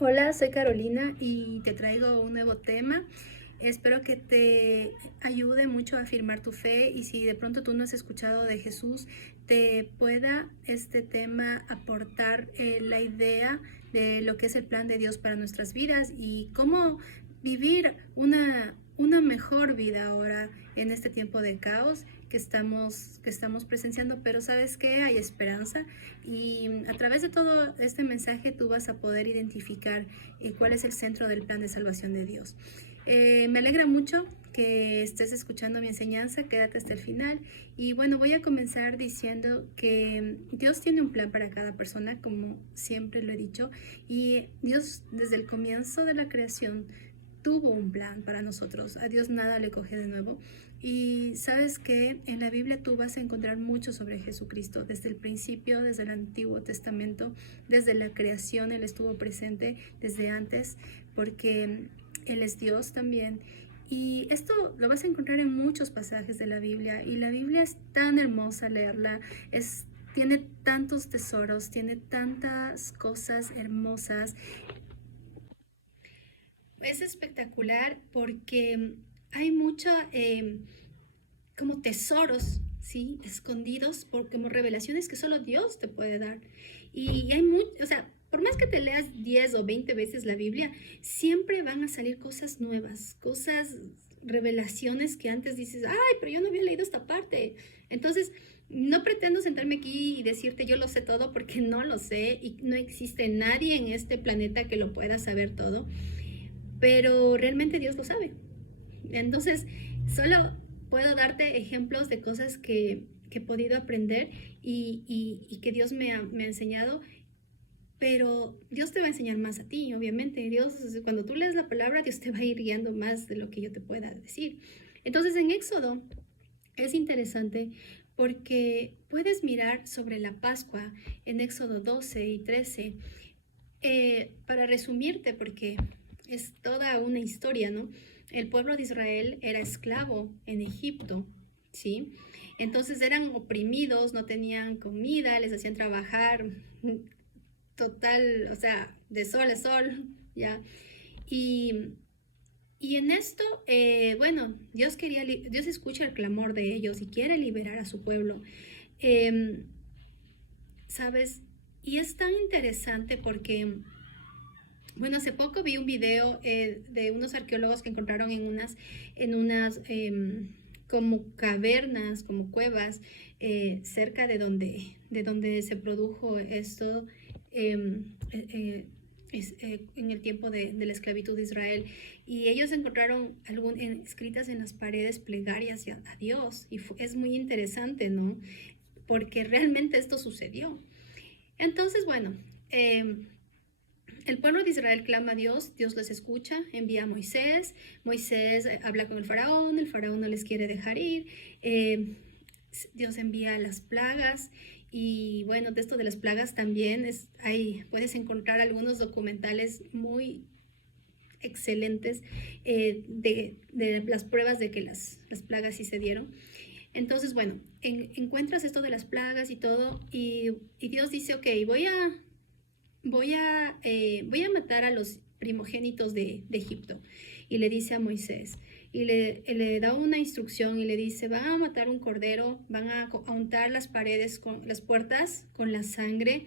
Hola, soy Carolina y te traigo un nuevo tema. Espero que te ayude mucho a afirmar tu fe y si de pronto tú no has escuchado de Jesús, te pueda este tema aportar la idea de lo que es el plan de Dios para nuestras vidas y cómo vivir una mejor vida ahora en este tiempo de caos que estamos presenciando, pero sabes que hay esperanza y a través de todo este mensaje tú vas a poder identificar cuál es el centro del plan de salvación de Dios. Me alegra mucho que estés escuchando mi enseñanza, quédate hasta el final. Y bueno, voy a comenzar diciendo que Dios tiene un plan para cada persona, como siempre lo he dicho, y Dios desde el comienzo de la creación tuvo un plan para nosotros. A Dios nada le coge de nuevo. Y sabes que en la Biblia tú vas a encontrar mucho sobre Jesucristo. Desde el principio, desde el Antiguo Testamento, desde la creación Él estuvo presente, desde antes, porque Él es Dios también. Y esto lo vas a encontrar en muchos pasajes de la Biblia. Y la Biblia es tan hermosa leerla, tiene tantos tesoros, tiene tantas cosas hermosas. Es espectacular porque hay mucha como tesoros, ¿sí? Escondidos por como revelaciones que solo Dios te puede dar. Y hay mucho, o sea, por más que te leas 10 o 20 veces la Biblia, siempre van a salir cosas nuevas, cosas, revelaciones que antes dices, ay, pero yo no había leído esta parte. Entonces, no pretendo sentarme aquí y decirte yo lo sé todo porque no lo sé y no existe nadie en este planeta que lo pueda saber todo, pero realmente Dios lo sabe. Entonces, solo puedo darte ejemplos de cosas que he podido aprender y que Dios me ha enseñado, pero Dios te va a enseñar más a ti, obviamente. Dios, cuando tú lees la palabra, Dios te va a ir guiando más de lo que yo te pueda decir. Entonces, en Éxodo es interesante porque puedes mirar sobre la Pascua en Éxodo 12 y 13. Para resumirte, porque es toda una historia, ¿no? El pueblo de Israel era esclavo en Egipto, ¿sí? Entonces eran oprimidos, no tenían comida, les hacían trabajar total, o sea, de sol a sol, ¿ya? Y, y en esto, bueno, Dios escucha el clamor de ellos y quiere liberar a su pueblo. Eh, ¿Sabes? Y es tan interesante porque bueno, hace poco vi un video de unos arqueólogos que encontraron en unas como cavernas, como cuevas, cerca de donde se produjo esto eh, eh, en el tiempo de la esclavitud de Israel. Y ellos encontraron escritas en las paredes plegarias a Dios. Y es muy interesante, ¿no? Porque realmente esto sucedió. Entonces, bueno, el pueblo de Israel clama a Dios, Dios les escucha, envía a Moisés, Moisés habla con el faraón no les quiere dejar ir, eh, Dios envía las plagas y bueno, de esto de las plagas también puedes encontrar algunos documentales muy excelentes de las pruebas de que las plagas sí se dieron. Entonces, bueno, encuentras esto de las plagas y todo y Dios dice, ok, voy a matar a los primogénitos de Egipto. Y le dice a Moisés, y le da una instrucción y le dice, van a matar un cordero, van a untar las paredes, las puertas con la sangre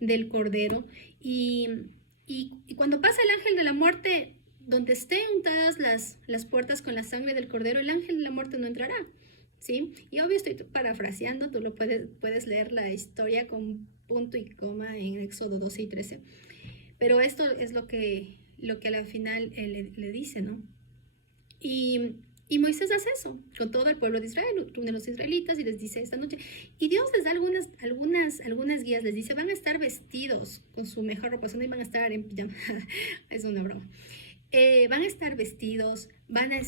del cordero. Y cuando pasa el ángel de la muerte, donde estén untadas las puertas con la sangre del cordero, el ángel de la muerte no entrará. ¿Sí? Y obvio estoy parafraseando, tú puedes leer la historia con punto y coma en Éxodo 12 y 13. Pero esto es lo que a la final le dice, ¿no? Y Moisés hace eso con todo el pueblo de Israel, une a los israelitas y les dice esta noche. Y Dios les da algunas guías, les dice, van a estar vestidos con su mejor ropa, no van a estar en pijama, es una broma. Van a estar vestidos, van a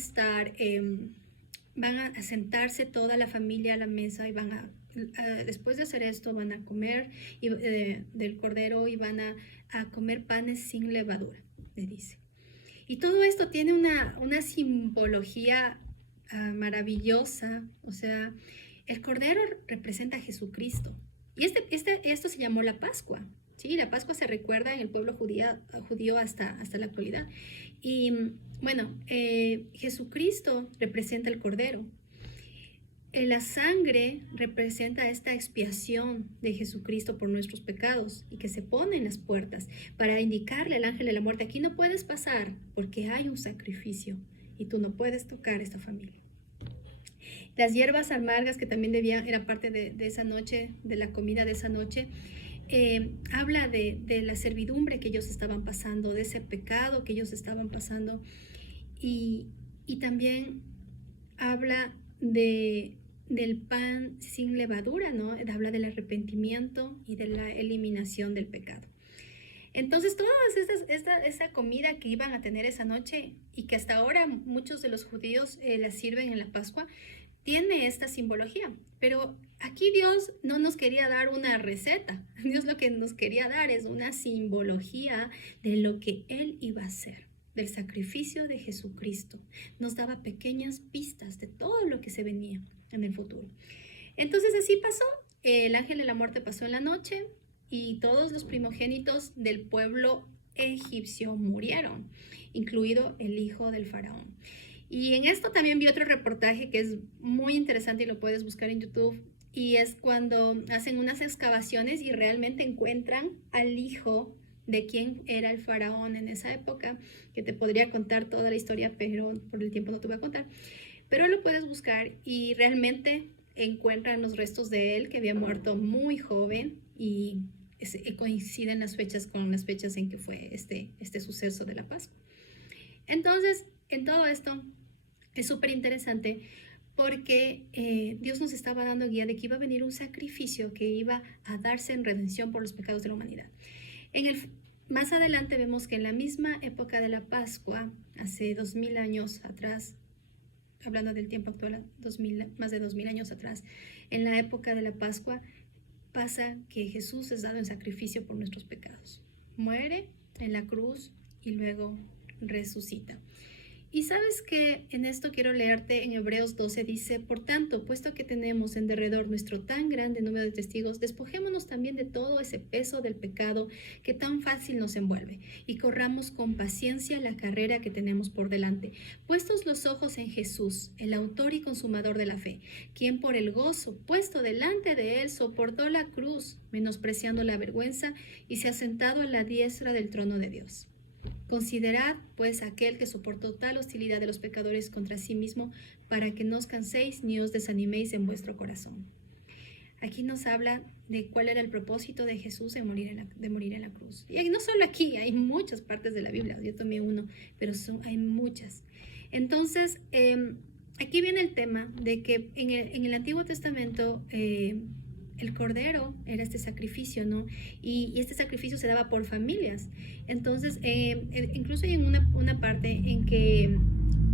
sentarse toda la familia a la mesa y después de hacer esto, van a comer del cordero y van a comer panes sin levadura, le dice. Y todo esto tiene una simbología maravillosa, o sea, el cordero representa a Jesucristo. Y esto se llamó la Pascua, ¿sí? La Pascua se recuerda en el pueblo judío hasta la actualidad. Y bueno, Jesucristo representa el Cordero. La sangre representa esta expiación de Jesucristo por nuestros pecados y que se pone en las puertas para indicarle al ángel de la muerte: aquí no puedes pasar porque hay un sacrificio y tú no puedes tocar esta familia. Las hierbas amargas, que también era parte de esa noche, de la comida de esa noche, habla de la servidumbre que ellos estaban pasando, de ese pecado que ellos estaban pasando, y también habla del pan sin levadura, ¿no? Habla del arrepentimiento y de la eliminación del pecado. Entonces, toda esa comida que iban a tener esa noche y que hasta ahora muchos de los judíos la sirven en la Pascua, tiene esta simbología. Pero aquí Dios no nos quería dar una receta. Dios lo que nos quería dar es una simbología de lo que Él iba a hacer, del sacrificio de Jesucristo. Nos daba pequeñas pistas de todo lo que se venía en el futuro. Entonces así pasó. El ángel de la muerte pasó en la noche y todos los primogénitos del pueblo egipcio murieron, incluido el hijo del faraón. Y en esto también vi otro reportaje que es muy interesante y lo puedes buscar en YouTube. Y es cuando hacen unas excavaciones y realmente encuentran al hijo de quién era el faraón en esa época, que te podría contar toda la historia, pero por el tiempo no te voy a contar. Pero lo puedes buscar y realmente encuentran los restos de él, que había muerto muy joven, y coinciden las fechas con las fechas en que fue este suceso de la Pascua. Entonces, en todo esto es súper interesante porque Dios nos estaba dando guía de que iba a venir un sacrificio que iba a darse en redención por los pecados de la humanidad. Más adelante vemos que en la misma época de la Pascua, hace 2000 años atrás, hablando del tiempo actual, más de 2000 años atrás, en la época de la Pascua, pasa que Jesús es dado en sacrificio por nuestros pecados. Muere en la cruz y luego resucita. Y sabes que en esto quiero leerte en Hebreos 12, dice: por tanto, puesto que tenemos en derredor nuestro tan grande número de testigos, despojémonos también de todo ese peso del pecado que tan fácil nos envuelve, y corramos con paciencia la carrera que tenemos por delante, puestos los ojos en Jesús, el autor y consumador de la fe, quien por el gozo puesto delante de él soportó la cruz, menospreciando la vergüenza, y se ha sentado a la diestra del trono de Dios. Considerad, pues, aquel que soportó tal hostilidad de los pecadores contra sí mismo, para que no os canséis ni os desaniméis en vuestro corazón. Aquí nos habla de cuál era el propósito de Jesús de morir en la cruz. Y no solo aquí, hay muchas partes de la Biblia, yo tomé uno, pero hay muchas. Entonces, aquí viene el tema de que en el Antiguo Testamento el cordero era este sacrificio, ¿no? Y este sacrificio se daba por familias. Entonces, incluso hay una parte en que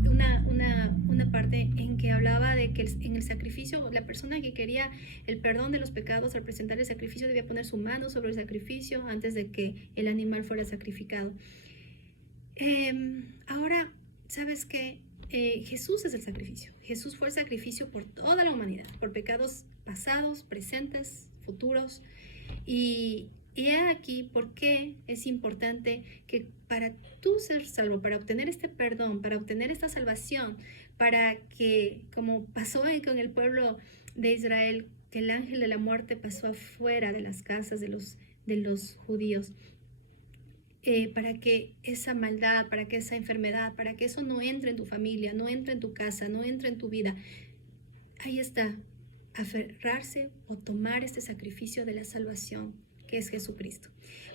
una parte en que hablaba de que en el sacrificio, la persona que quería el perdón de los pecados al presentar el sacrificio debía poner su mano sobre el sacrificio antes de que el animal fuera sacrificado. Ahora, ¿sabes qué? Jesús es el sacrificio. Jesús fue el sacrificio por toda la humanidad, por pecados pasados, presentes, futuros. Y he aquí por qué es importante que para tú ser salvo, para obtener este perdón, para obtener esta salvación, para que, como pasó con el pueblo de Israel, que el ángel de la muerte pasó afuera de las casas de los judíos, para que esa maldad, para que esa enfermedad, para que eso no entre en tu familia, no entre en tu casa, no entre en tu vida. Ahí está, aferrarse o tomar este sacrificio de la salvación, que es Jesucristo.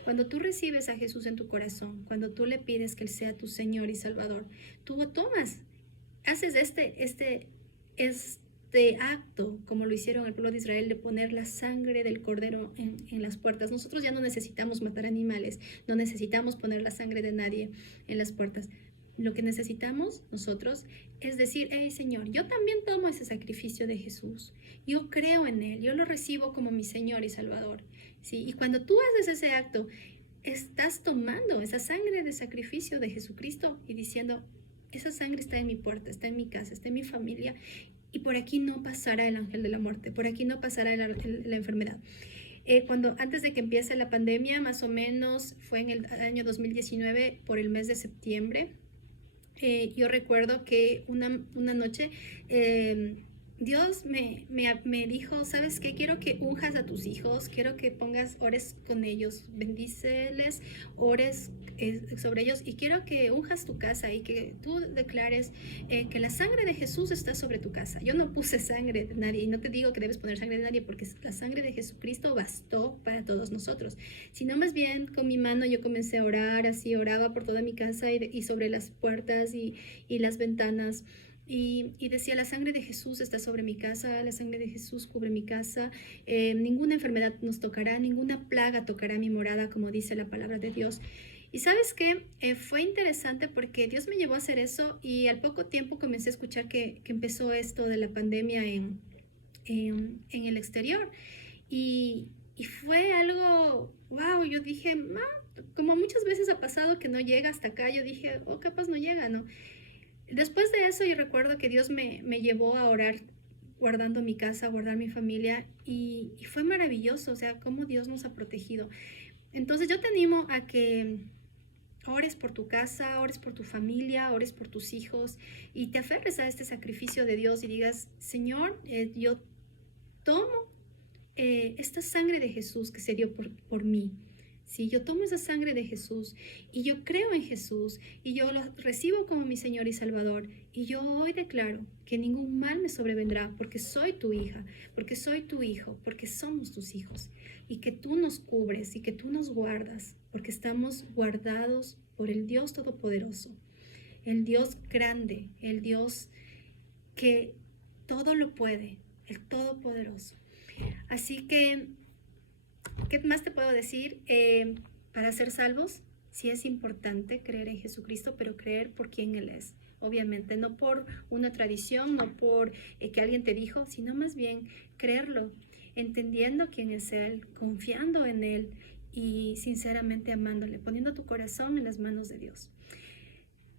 Cuando tú recibes a Jesús en tu corazón, cuando tú le pides que Él sea tu Señor y Salvador, tú lo tomas, haces este acto, como lo hicieron el pueblo de Israel, de poner la sangre del cordero en las puertas. Nosotros ya no necesitamos matar animales, no necesitamos poner la sangre de nadie en las puertas. Lo que necesitamos nosotros es decir: hey Señor, yo también tomo ese sacrificio de Jesús, yo creo en Él, yo lo recibo como mi Señor y Salvador, ¿sí? Y cuando tú haces ese acto, estás tomando esa sangre de sacrificio de Jesucristo y diciendo: esa sangre está en mi puerta, está en mi casa, está en mi familia, y por aquí no pasará el ángel de la muerte, por aquí no pasará la enfermedad. Antes de que empiece la pandemia, más o menos fue en el año 2019, por el mes de septiembre. Yo recuerdo que una noche Dios me dijo, ¿sabes qué? Quiero que unjas a tus hijos, quiero que ores con ellos, bendíceles, ores sobre ellos, y quiero que unjas tu casa y que tú declares que la sangre de Jesús está sobre tu casa. Yo no puse sangre de nadie, y no te digo que debes poner sangre de nadie, porque la sangre de Jesucristo bastó para todos nosotros, sino más bien con mi mano yo comencé a orar, así oraba por toda mi casa y sobre las puertas y las ventanas. Y decía, la sangre de Jesús está sobre mi casa, la sangre de Jesús cubre mi casa, ninguna enfermedad nos tocará, ninguna plaga tocará mi morada, como dice la palabra de Dios. Y sabes qué, fue interesante porque Dios me llevó a hacer eso, y al poco tiempo comencé a escuchar que empezó esto de la pandemia en el exterior. Y fue algo, wow, yo dije, como muchas veces ha pasado que no llega hasta acá, yo dije, oh, capaz no llega, ¿no? Después de eso, yo recuerdo que Dios me llevó a orar guardando mi casa, guardar mi familia, y fue maravilloso, o sea, cómo Dios nos ha protegido. Entonces yo te animo a que ores por tu casa, ores por tu familia, ores por tus hijos, y te aferres a este sacrificio de Dios y digas, Señor, yo tomo esta sangre de Jesús que se dio por mí. Sí, yo tomo esa sangre de Jesús y yo creo en Jesús y yo lo recibo como mi Señor y Salvador, y yo hoy declaro que ningún mal me sobrevendrá, porque soy tu hija, porque soy tu hijo, porque somos tus hijos, y que tú nos cubres y que tú nos guardas, porque estamos guardados por el Dios Todopoderoso, el Dios grande, el Dios que todo lo puede, el Todopoderoso. Así que, ¿qué más te puedo decir? Para ser salvos, sí es importante creer en Jesucristo, pero creer por quien Él es. Obviamente, no por una tradición, no por que alguien te dijo, sino más bien creerlo, entendiendo quién es Él, confiando en Él y sinceramente amándole, poniendo tu corazón en las manos de Dios.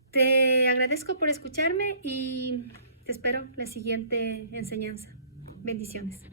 Te agradezco por escucharme y te espero la siguiente enseñanza. Bendiciones.